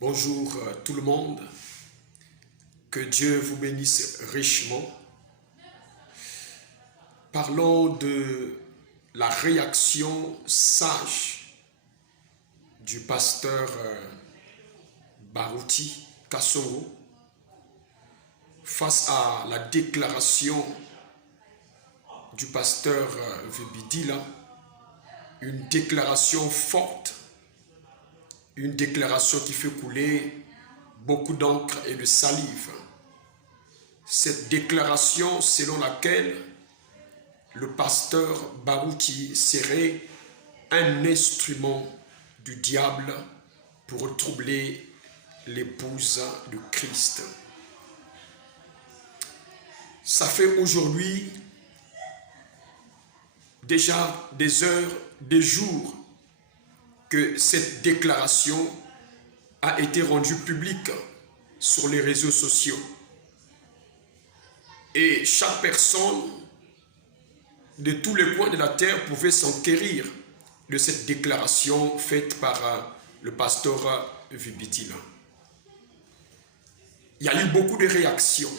Bonjour tout le monde, que Dieu vous bénisse richement. Parlons de la réaction sage du pasteur Barouti Kassongo face à la déclaration du pasteur Vubidila, une déclaration forte, une déclaration qui fait couler beaucoup d'encre et de salive. Cette déclaration selon laquelle le pasteur Barouti serait un instrument du diable pour troubler l'épouse de Christ. Ça fait aujourd'hui déjà des heures, des jours que cette déclaration a été rendue publique sur les réseaux sociaux. Et chaque personne de tous les coins de la terre pouvait s'enquérir de cette déclaration faite par le pasteur Vubidila. Il y a eu beaucoup de réactions,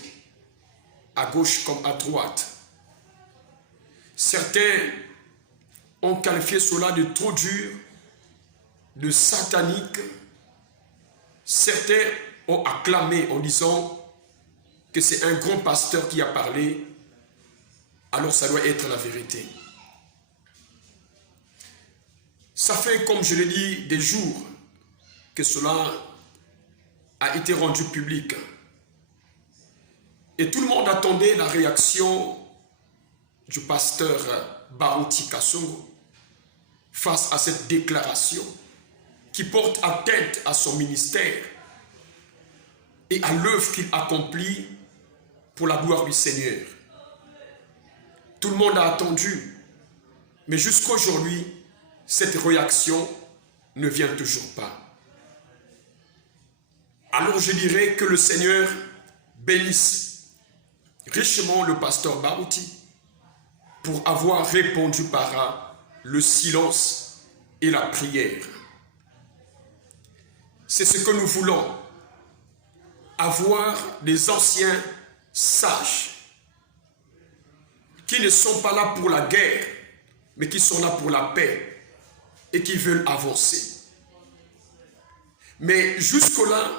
à gauche comme à droite. Certains ont qualifié cela de trop dur, de satanique. Certains ont acclamé en disant que c'est un grand pasteur qui a parlé, alors ça doit être la vérité. Ça fait, comme je l'ai dit, des jours que cela a été rendu public. Et tout le monde attendait la réaction du pasteur Barouti Kassongo face à cette déclaration qui porte atteinte à son ministère et à l'œuvre qu'il accomplit pour la gloire du Seigneur. Tout le monde a attendu, mais jusqu'à aujourd'hui, cette réaction ne vient toujours pas. Alors je dirais que le Seigneur bénisse richement le pasteur Barouti pour avoir répondu par le silence et la prière. C'est ce que nous voulons, avoir des anciens sages qui ne sont pas là pour la guerre, mais qui sont là pour la paix et qui veulent avancer. Mais jusque-là,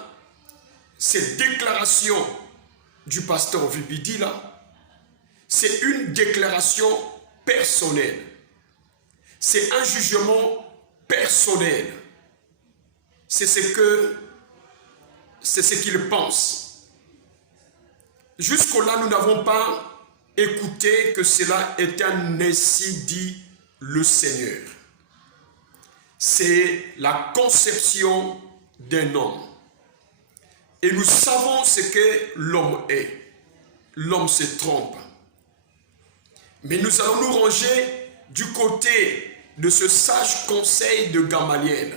cette déclaration du pasteur Vubidila, c'est une déclaration personnelle. C'est un jugement personnel. C'est ce qu'il pense. Jusque-là, nous n'avons pas écouté que cela est un ainsi dit le Seigneur. C'est la conception d'un homme. Et nous savons ce que l'homme est. L'homme se trompe. Mais nous allons nous ranger du côté de ce sage conseil de Gamaliel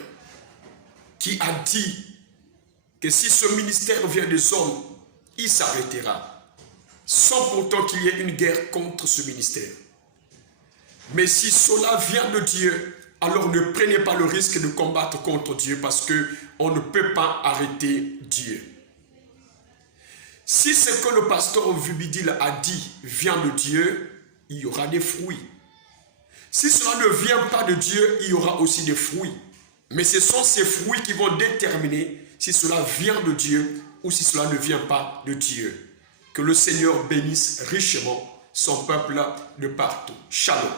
qui a dit que si ce ministère vient des hommes, il s'arrêtera, sans pourtant qu'il y ait une guerre contre ce ministère. Mais si cela vient de Dieu, alors ne prenez pas le risque de combattre contre Dieu parce qu'on ne peut pas arrêter Dieu. Si ce que le pasteur Vubidila a dit vient de Dieu, il y aura des fruits. Si cela ne vient pas de Dieu, il y aura aussi des fruits. Mais ce sont ces fruits qui vont déterminer si cela vient de Dieu ou si cela ne vient pas de Dieu. Que le Seigneur bénisse richement son peuple de partout. Shalom.